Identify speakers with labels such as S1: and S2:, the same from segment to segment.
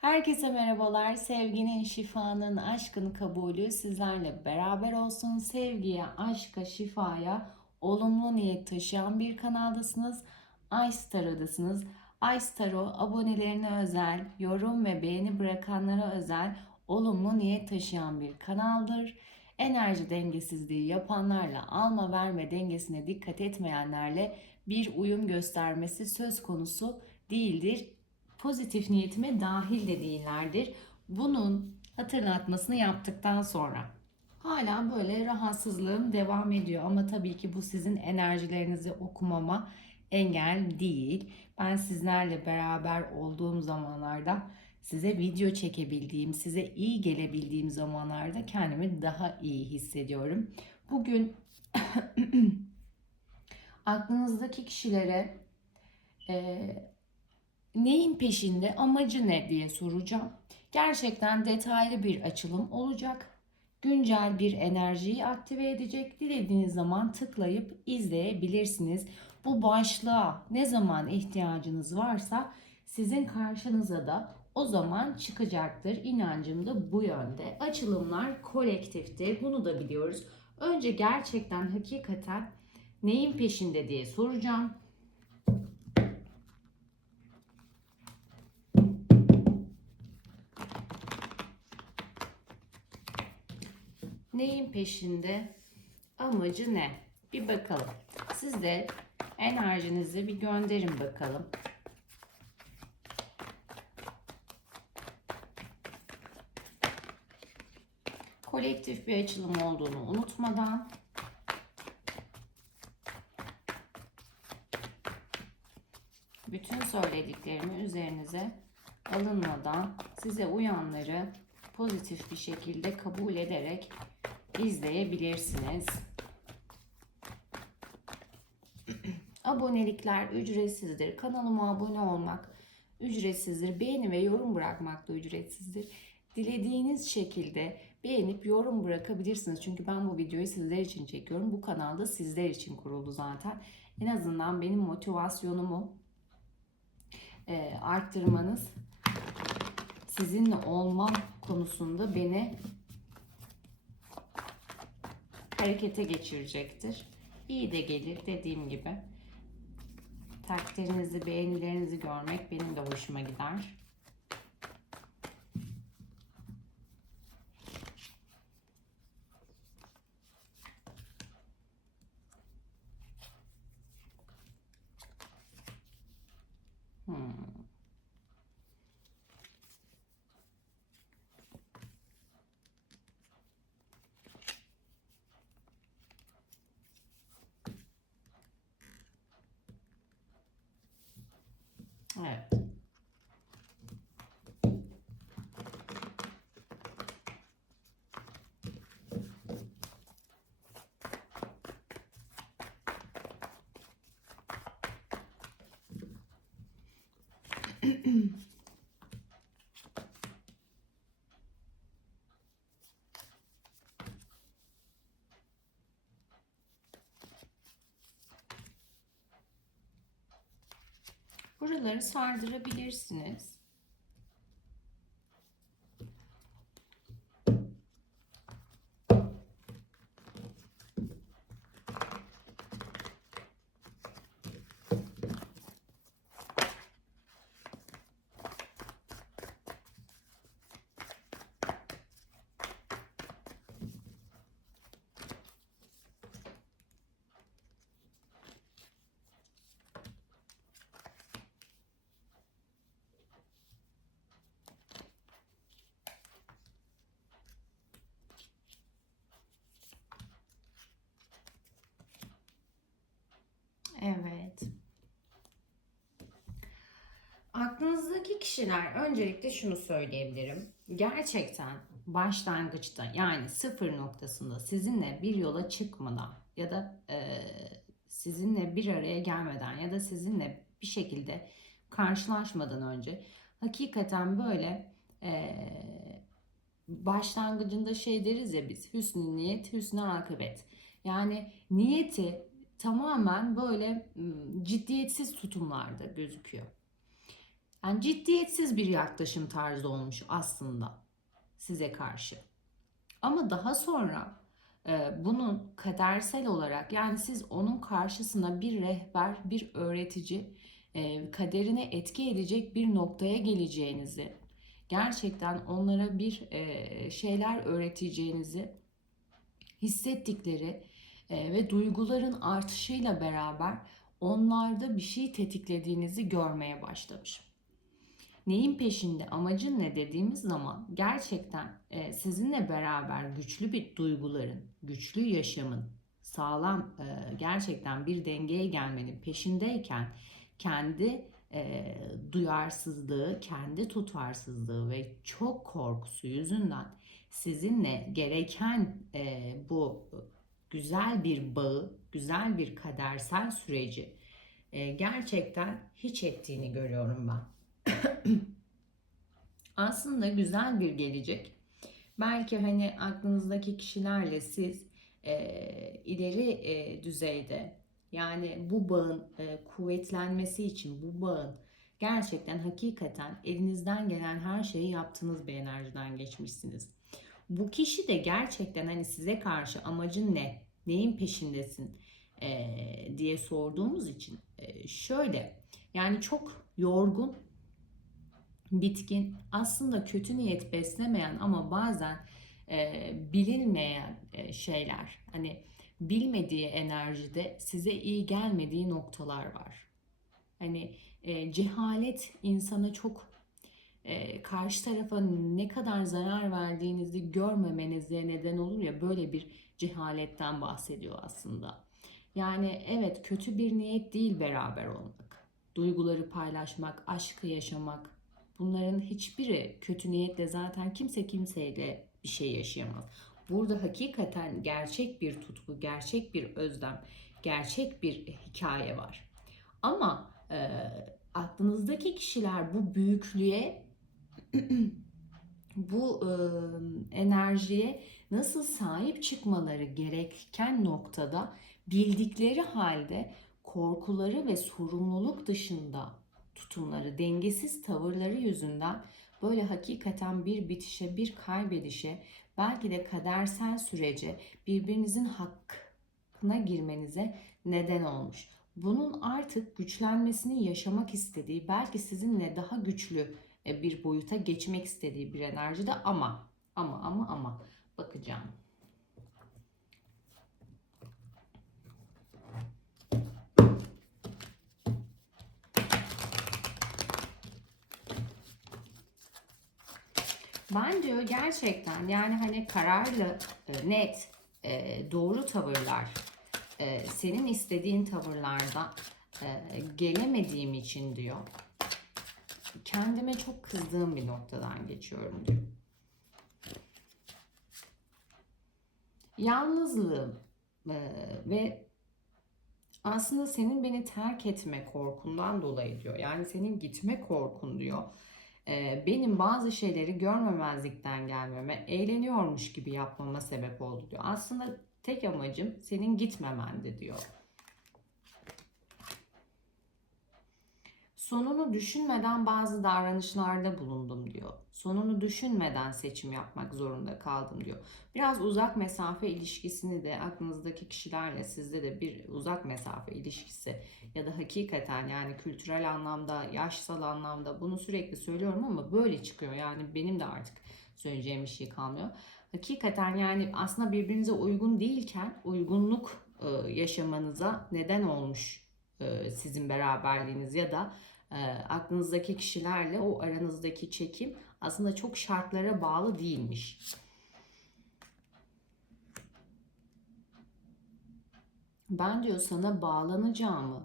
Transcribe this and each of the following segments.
S1: Herkese merhabalar. Sevginin, şifanın, aşkın kabulü sizlerle beraber olsun. Sevgiye, aşka, şifaya olumlu niyet taşıyan bir kanaldasınız. Ice Tarot'dasınız. Ice Tarot abonelerine özel, yorum ve beğeni bırakanlara özel olumlu niyet taşıyan bir kanaldır. Enerji dengesizliği yapanlarla alma verme dengesine dikkat etmeyenlerle bir uyum göstermesi söz konusu değildir pozitif niyetime dahil de değillerdir. Bunun hatırlatmasını yaptıktan sonra hala böyle rahatsızlığım devam ediyor ama tabii ki bu sizin enerjilerinizi okumama engel değil. Ben sizlerle beraber olduğum zamanlarda size video çekebildiğim, size iyi gelebildiğim zamanlarda kendimi daha iyi hissediyorum. Bugün aklınızdaki kişilere e, neyin peşinde, amacı ne diye soracağım. Gerçekten detaylı bir açılım olacak. Güncel bir enerjiyi aktive edecek. Dilediğiniz zaman tıklayıp izleyebilirsiniz. Bu başlığa ne zaman ihtiyacınız varsa sizin karşınıza da o zaman çıkacaktır. İnancım da bu yönde. Açılımlar kolektiftir. Bunu da biliyoruz. Önce gerçekten hakikaten neyin peşinde diye soracağım. Neyin peşinde? Amacı ne? Bir bakalım. Siz de enerjinizi bir gönderin bakalım. Kolektif bir açılım olduğunu unutmadan bütün söylediklerimi üzerinize alınmadan size uyanları pozitif bir şekilde kabul ederek izleyebilirsiniz. Abonelikler ücretsizdir. Kanalıma abone olmak ücretsizdir. Beğeni ve yorum bırakmak da ücretsizdir. Dilediğiniz şekilde beğenip yorum bırakabilirsiniz. Çünkü ben bu videoyu sizler için çekiyorum. Bu kanalda sizler için kuruldu zaten. En azından benim motivasyonumu e, arttırmanız sizinle olmam konusunda beni harekete geçirecektir. İyi de gelir dediğim gibi. Takdirinizi, beğenilerinizi görmek benim de hoşuma gider. Hmm. Evet. Buraları sardırabilirsiniz. Evet. Aklınızdaki kişiler öncelikle şunu söyleyebilirim. Gerçekten başlangıçta yani sıfır noktasında sizinle bir yola çıkmadan ya da e, sizinle bir araya gelmeden ya da sizinle bir şekilde karşılaşmadan önce hakikaten böyle e, başlangıcında şey deriz ya biz hüsnü niyet hüsnü akıbet. Yani niyeti tamamen böyle ciddiyetsiz tutumlarda gözüküyor. Yani ciddiyetsiz bir yaklaşım tarzı olmuş aslında size karşı. Ama daha sonra bunun kadersel olarak yani siz onun karşısına bir rehber, bir öğretici, kaderine etki edecek bir noktaya geleceğinizi, gerçekten onlara bir şeyler öğreteceğinizi hissettikleri ve duyguların artışıyla beraber onlarda bir şey tetiklediğinizi görmeye başlamış. Neyin peşinde, amacın ne dediğimiz zaman gerçekten e, sizinle beraber güçlü bir duyguların, güçlü yaşamın, sağlam e, gerçekten bir dengeye gelmenin peşindeyken kendi e, duyarsızlığı, kendi tutarsızlığı ve çok korkusu yüzünden sizinle gereken e, bu güzel bir bağı, güzel bir kadersel süreci e, gerçekten hiç ettiğini görüyorum ben. Aslında güzel bir gelecek. Belki hani aklınızdaki kişilerle siz e, ileri e, düzeyde yani bu bağın e, kuvvetlenmesi için bu bağın gerçekten hakikaten elinizden gelen her şeyi yaptığınız bir enerjiden geçmişsiniz. Bu kişi de gerçekten hani size karşı amacın ne? Neyin peşindesin? E, diye sorduğumuz için e, şöyle yani çok yorgun bitkin aslında kötü niyet beslemeyen ama bazen e, bilinmeyen e, şeyler hani bilmediği enerjide size iyi gelmediği noktalar var. Hani e, cehalet insana çok e, karşı tarafa ne kadar zarar verdiğinizi görmemenize neden olur ya böyle bir cehaletten bahsediyor aslında. Yani evet kötü bir niyet değil beraber olmak. Duyguları paylaşmak, aşkı yaşamak, Bunların hiçbiri kötü niyetle zaten kimse kimseyle bir şey yaşayamaz. Burada hakikaten gerçek bir tutku, gerçek bir özlem, gerçek bir hikaye var. Ama e, aklınızdaki kişiler bu büyüklüğe, bu e, enerjiye nasıl sahip çıkmaları gereken noktada bildikleri halde korkuları ve sorumluluk dışında tutumları, dengesiz tavırları yüzünden böyle hakikaten bir bitişe, bir kaybedişe, belki de kadersel sürece birbirinizin hakkına girmenize neden olmuş. Bunun artık güçlenmesini yaşamak istediği, belki sizinle daha güçlü bir boyuta geçmek istediği bir enerjide ama ama ama ama bakacağım. Ben diyor gerçekten yani hani kararlı, e, net, e, doğru tavırlar, e, senin istediğin tavırlarda gelemediğim için diyor. Kendime çok kızdığım bir noktadan geçiyorum diyor. Yalnızlığım ve aslında senin beni terk etme korkundan dolayı diyor. Yani senin gitme korkun diyor e, benim bazı şeyleri görmemezlikten gelmeme, eğleniyormuş gibi yapmama sebep oldu diyor. Aslında tek amacım senin gitmemendi diyor. Sonunu düşünmeden bazı davranışlarda bulundum diyor. Sonunu düşünmeden seçim yapmak zorunda kaldım diyor. Biraz uzak mesafe ilişkisini de aklınızdaki kişilerle sizde de bir uzak mesafe ilişkisi ya da hakikaten yani kültürel anlamda, yaşsal anlamda bunu sürekli söylüyorum ama böyle çıkıyor. Yani benim de artık söyleyeceğim bir şey kalmıyor. Hakikaten yani aslında birbirinize uygun değilken uygunluk e, yaşamanıza neden olmuş e, sizin beraberliğiniz ya da e, aklınızdaki kişilerle o aranızdaki çekim aslında çok şartlara bağlı değilmiş. Ben diyor sana bağlanacağımı,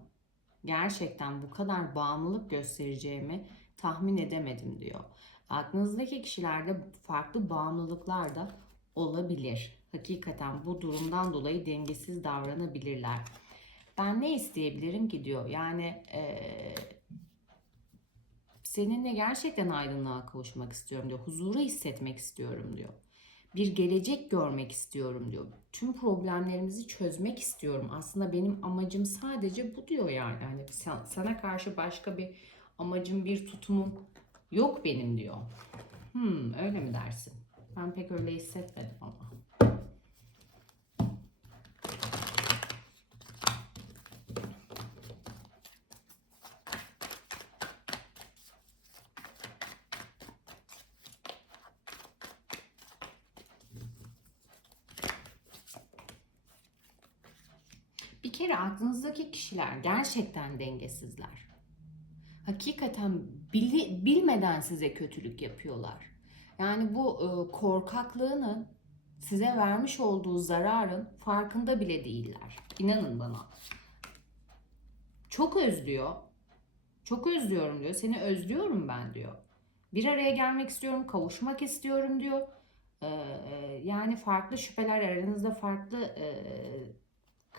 S1: gerçekten bu kadar bağımlılık göstereceğimi tahmin edemedim diyor. Aklınızdaki kişilerde farklı bağımlılıklar da olabilir. Hakikaten bu durumdan dolayı dengesiz davranabilirler. Ben ne isteyebilirim ki diyor. Yani ee, Seninle gerçekten aydınlığa kavuşmak istiyorum diyor. Huzuru hissetmek istiyorum diyor. Bir gelecek görmek istiyorum diyor. Tüm problemlerimizi çözmek istiyorum. Aslında benim amacım sadece bu diyor yani. Hani sana karşı başka bir amacım bir tutumum yok benim diyor. Hmm, öyle mi dersin? Ben pek öyle hissetmedim ama. Bir kere aklınızdaki kişiler gerçekten dengesizler. Hakikaten bili- bilmeden size kötülük yapıyorlar. Yani bu e, korkaklığının size vermiş olduğu zararın farkında bile değiller. İnanın bana. Çok özlüyor. Çok özlüyorum diyor. Seni özlüyorum ben diyor. Bir araya gelmek istiyorum, kavuşmak istiyorum diyor. Ee, yani farklı şüpheler aranızda farklı e,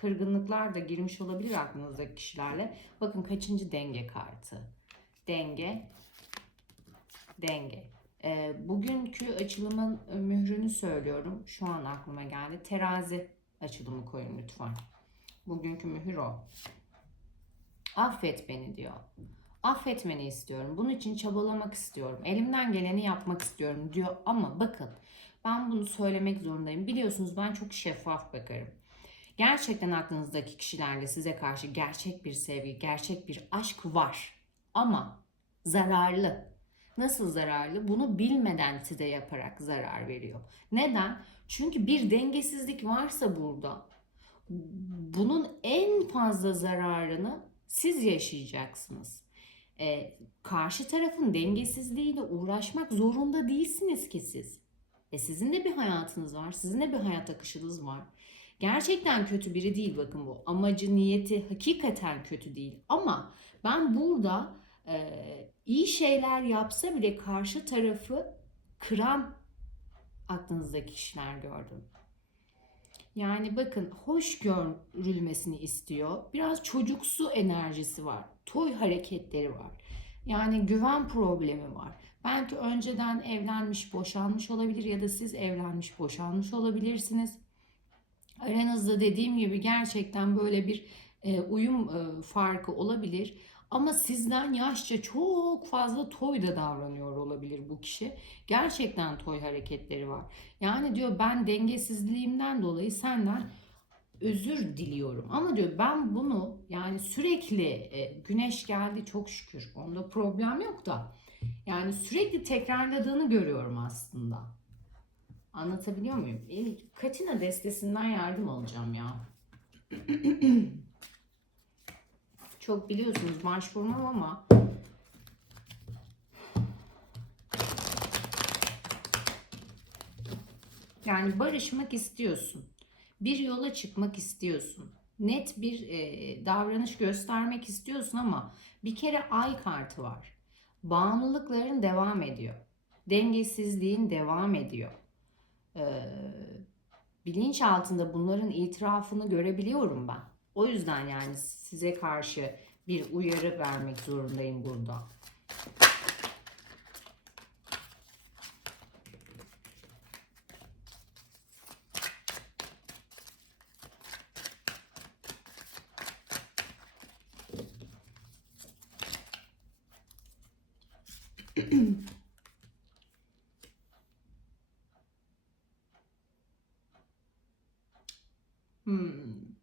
S1: kırgınlıklar da girmiş olabilir aklınızdaki kişilerle. Bakın kaçıncı denge kartı. Denge. Denge. Ee, bugünkü açılımın mührünü söylüyorum. Şu an aklıma geldi. Terazi açılımı koyun lütfen. Bugünkü mühür o. Affet beni diyor. Affetmeni istiyorum. Bunun için çabalamak istiyorum. Elimden geleni yapmak istiyorum diyor. Ama bakın ben bunu söylemek zorundayım. Biliyorsunuz ben çok şeffaf bakarım. Gerçekten aklınızdaki kişilerle size karşı gerçek bir sevgi, gerçek bir aşk var. Ama zararlı. Nasıl zararlı? Bunu bilmeden size yaparak zarar veriyor. Neden? Çünkü bir dengesizlik varsa burada bunun en fazla zararını siz yaşayacaksınız. Ee, karşı tarafın dengesizliğiyle uğraşmak zorunda değilsiniz ki siz. E sizin de bir hayatınız var, sizin de bir hayat akışınız var. Gerçekten kötü biri değil bakın bu. Amacı, niyeti hakikaten kötü değil. Ama ben burada e, iyi şeyler yapsa bile karşı tarafı kıran aklınızdaki kişiler gördüm. Yani bakın hoş görülmesini istiyor. Biraz çocuksu enerjisi var. Toy hareketleri var. Yani güven problemi var. Belki önceden evlenmiş, boşanmış olabilir ya da siz evlenmiş, boşanmış olabilirsiniz. Aranızda dediğim gibi gerçekten böyle bir e, uyum e, farkı olabilir. Ama sizden yaşça çok fazla toy da davranıyor olabilir bu kişi. Gerçekten toy hareketleri var. Yani diyor ben dengesizliğimden dolayı senden özür diliyorum. Ama diyor ben bunu yani sürekli e, güneş geldi çok şükür. Onda problem yok da. Yani sürekli tekrarladığını görüyorum aslında. Anlatabiliyor muyum? E, Katina destesinden yardım alacağım ya. Çok biliyorsunuz başvurmam ama yani barışmak istiyorsun. Bir yola çıkmak istiyorsun. Net bir e, davranış göstermek istiyorsun ama bir kere ay kartı var. Bağımlılıkların devam ediyor. Dengesizliğin devam ediyor. Ee, bilinç altında bunların itirafını görebiliyorum ben. O yüzden yani size karşı bir uyarı vermek zorundayım burada. Hmm.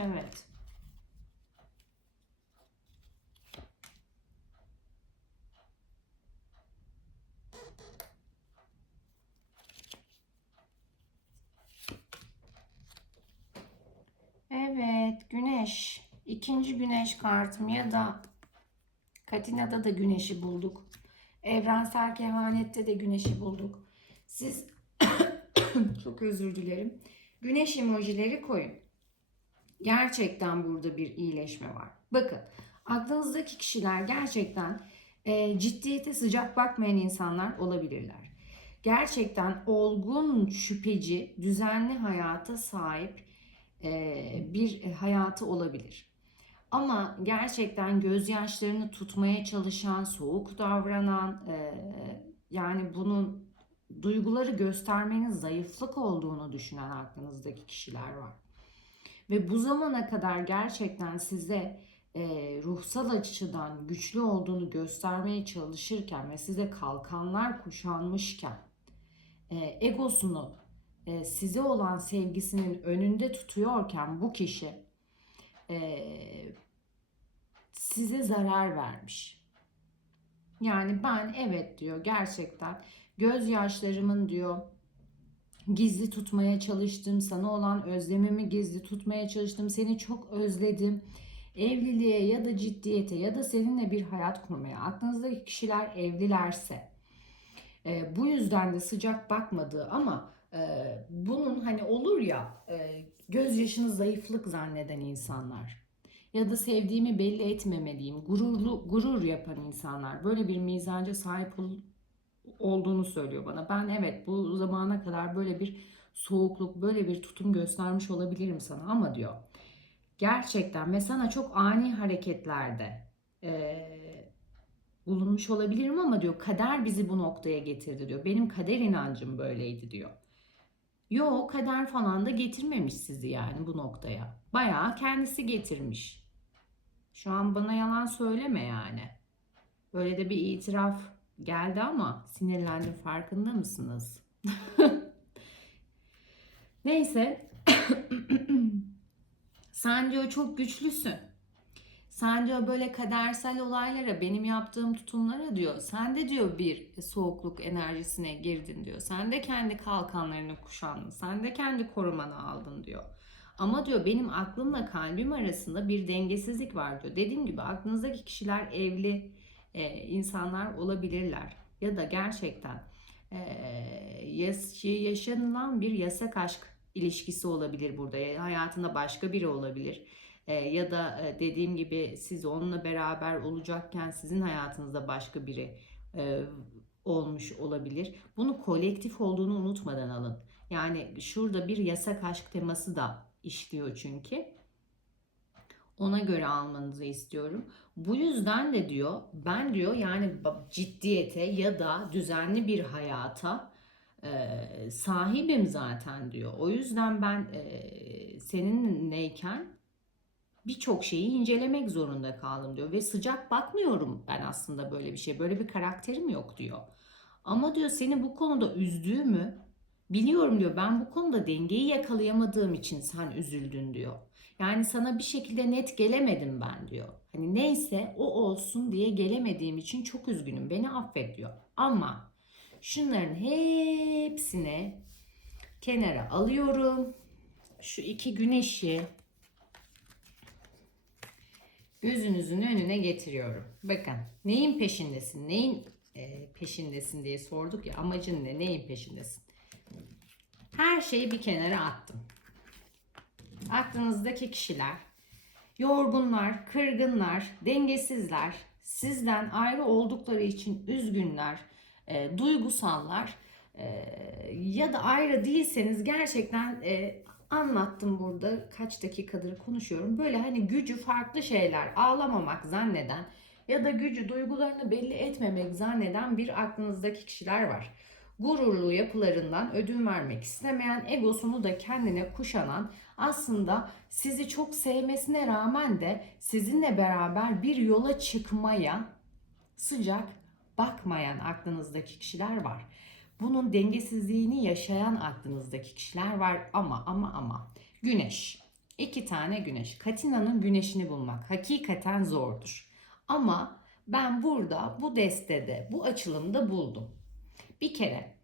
S1: Evet. Evet, güneş. İkinci güneş kartım ya da Katina'da da güneşi bulduk. Evrensel kehanette de güneşi bulduk. Siz çok özür dilerim. Güneş emojileri koyun. Gerçekten burada bir iyileşme var. Bakın aklınızdaki kişiler gerçekten e, ciddiyete sıcak bakmayan insanlar olabilirler. Gerçekten olgun, şüpheci, düzenli hayata sahip e, bir hayatı olabilir. Ama gerçekten gözyaşlarını tutmaya çalışan, soğuk davranan, e, yani bunun duyguları göstermenin zayıflık olduğunu düşünen aklınızdaki kişiler var. Ve bu zamana kadar gerçekten size e, ruhsal açıdan güçlü olduğunu göstermeye çalışırken ve size kalkanlar kuşanmışken e, egosunu e, size olan sevgisinin önünde tutuyorken bu kişi e, size zarar vermiş. Yani ben evet diyor gerçekten gözyaşlarımın diyor gizli tutmaya çalıştım. Sana olan özlemimi gizli tutmaya çalıştım. Seni çok özledim. Evliliğe ya da ciddiyete ya da seninle bir hayat kurmaya aklınızdaki kişiler evlilerse e, bu yüzden de sıcak bakmadığı ama e, bunun hani olur ya e, gözyaşını zayıflık zanneden insanlar ya da sevdiğimi belli etmemeliyim, gururlu gurur yapan insanlar böyle bir mizaca sahip ol- olduğunu söylüyor bana. Ben evet bu zamana kadar böyle bir soğukluk, böyle bir tutum göstermiş olabilirim sana ama diyor gerçekten ve sana çok ani hareketlerde eee, bulunmuş olabilirim ama diyor kader bizi bu noktaya getirdi diyor. Benim kader inancım böyleydi diyor. Yo kader falan da getirmemiş sizi yani bu noktaya. Bayağı kendisi getirmiş. Şu an bana yalan söyleme yani. Böyle de bir itiraf geldi ama sinirlendim farkında mısınız? Neyse. Sen diyor çok güçlüsün. Sen diyor böyle kadersel olaylara, benim yaptığım tutumlara diyor. Sen de diyor bir soğukluk enerjisine girdin diyor. Sen de kendi kalkanlarını kuşandın. Sen de kendi korumanı aldın diyor. Ama diyor benim aklımla kalbim arasında bir dengesizlik var diyor. Dediğim gibi aklınızdaki kişiler evli e, insanlar olabilirler. Ya da gerçekten e, yas- yaşanılan bir yasak aşk ilişkisi olabilir burada. Ya hayatında başka biri olabilir. E, ya da e, dediğim gibi siz onunla beraber olacakken sizin hayatınızda başka biri e, olmuş olabilir. Bunu kolektif olduğunu unutmadan alın. Yani şurada bir yasak aşk teması da işliyor çünkü. Ona göre almanızı istiyorum. Bu yüzden de diyor ben diyor yani ciddiyete ya da düzenli bir hayata e, sahibim zaten diyor. O yüzden ben e, seninleyken birçok şeyi incelemek zorunda kaldım diyor. Ve sıcak bakmıyorum ben aslında böyle bir şey. Böyle bir karakterim yok diyor. Ama diyor seni bu konuda üzdüğümü biliyorum diyor. Ben bu konuda dengeyi yakalayamadığım için sen üzüldün diyor. Yani sana bir şekilde net gelemedim ben diyor. Hani neyse o olsun diye gelemediğim için çok üzgünüm. Beni affet diyor. Ama şunların hepsini kenara alıyorum. Şu iki güneşi gözünüzün önüne getiriyorum. Bakın neyin peşindesin? Neyin e, peşindesin diye sorduk ya. Amacın ne? Neyin peşindesin? Her şeyi bir kenara attım. Aklınızdaki kişiler yorgunlar, kırgınlar, dengesizler, sizden ayrı oldukları için üzgünler, e, duygusallar e, ya da ayrı değilseniz gerçekten e, anlattım burada kaç dakikadır konuşuyorum. Böyle hani gücü farklı şeyler ağlamamak zanneden ya da gücü duygularını belli etmemek zanneden bir aklınızdaki kişiler var. Gururlu yapılarından ödün vermek istemeyen, egosunu da kendine kuşanan, aslında sizi çok sevmesine rağmen de sizinle beraber bir yola çıkmaya sıcak bakmayan aklınızdaki kişiler var. Bunun dengesizliğini yaşayan aklınızdaki kişiler var ama ama ama güneş. iki tane güneş. Katina'nın güneşini bulmak hakikaten zordur. Ama ben burada bu destede bu açılımda buldum. Bir kere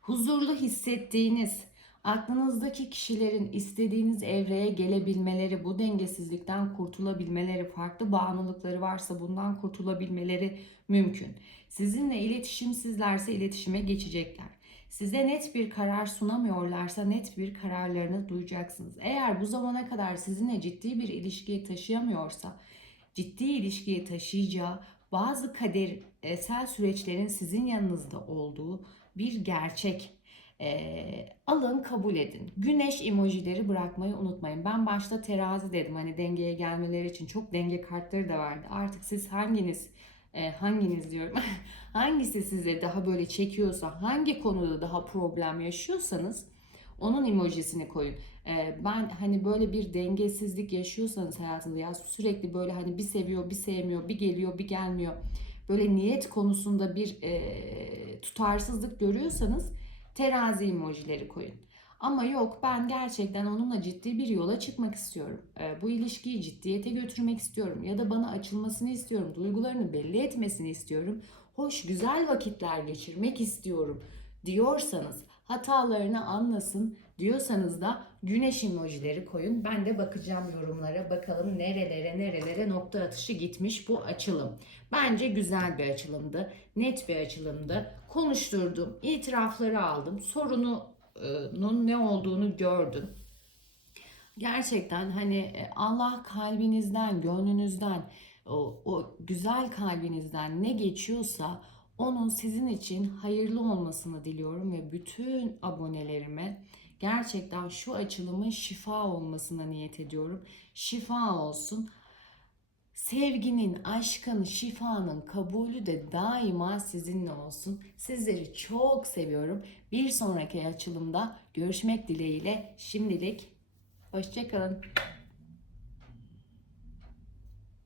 S1: huzurlu hissettiğiniz, aklınızdaki kişilerin istediğiniz evreye gelebilmeleri, bu dengesizlikten kurtulabilmeleri, farklı bağımlılıkları varsa bundan kurtulabilmeleri mümkün. Sizinle iletişimsizlerse iletişime geçecekler. Size net bir karar sunamıyorlarsa net bir kararlarını duyacaksınız. Eğer bu zamana kadar sizinle ciddi bir ilişkiyi taşıyamıyorsa ciddi ilişkiyi taşıyacağı bazı kadersel süreçlerin sizin yanınızda olduğu bir gerçek. Ee, alın kabul edin. Güneş emojileri bırakmayı unutmayın. Ben başta terazi dedim hani dengeye gelmeleri için çok denge kartları da vardı. Artık siz hanginiz e, hanginiz diyorum hangisi size daha böyle çekiyorsa hangi konuda daha problem yaşıyorsanız onun emojisini koyun. E, ben hani böyle bir dengesizlik yaşıyorsanız hayatınızda ya sürekli böyle hani bir seviyor bir sevmiyor bir geliyor bir gelmiyor böyle niyet konusunda bir e, tutarsızlık görüyorsanız terazi emojileri koyun. Ama yok ben gerçekten onunla ciddi bir yola çıkmak istiyorum. E, bu ilişkiyi ciddiyete götürmek istiyorum ya da bana açılmasını istiyorum. Duygularını belli etmesini istiyorum. Hoş güzel vakitler geçirmek istiyorum diyorsanız hatalarını anlasın diyorsanız da güneş emojileri koyun. Ben de bakacağım yorumlara bakalım nerelere nerelere nokta atışı gitmiş bu açılım. Bence güzel bir açılımdı. Net bir açılımdı. Konuşturdum, itirafları aldım. Sorunun ne olduğunu gördüm. Gerçekten hani e, Allah kalbinizden, gönlünüzden, o, o güzel kalbinizden ne geçiyorsa onun sizin için hayırlı olmasını diliyorum ve bütün abonelerime gerçekten şu açılımın şifa olmasına niyet ediyorum. Şifa olsun. Sevginin, aşkın, şifanın kabulü de daima sizinle olsun. Sizleri çok seviyorum. Bir sonraki açılımda görüşmek dileğiyle şimdilik hoşçakalın.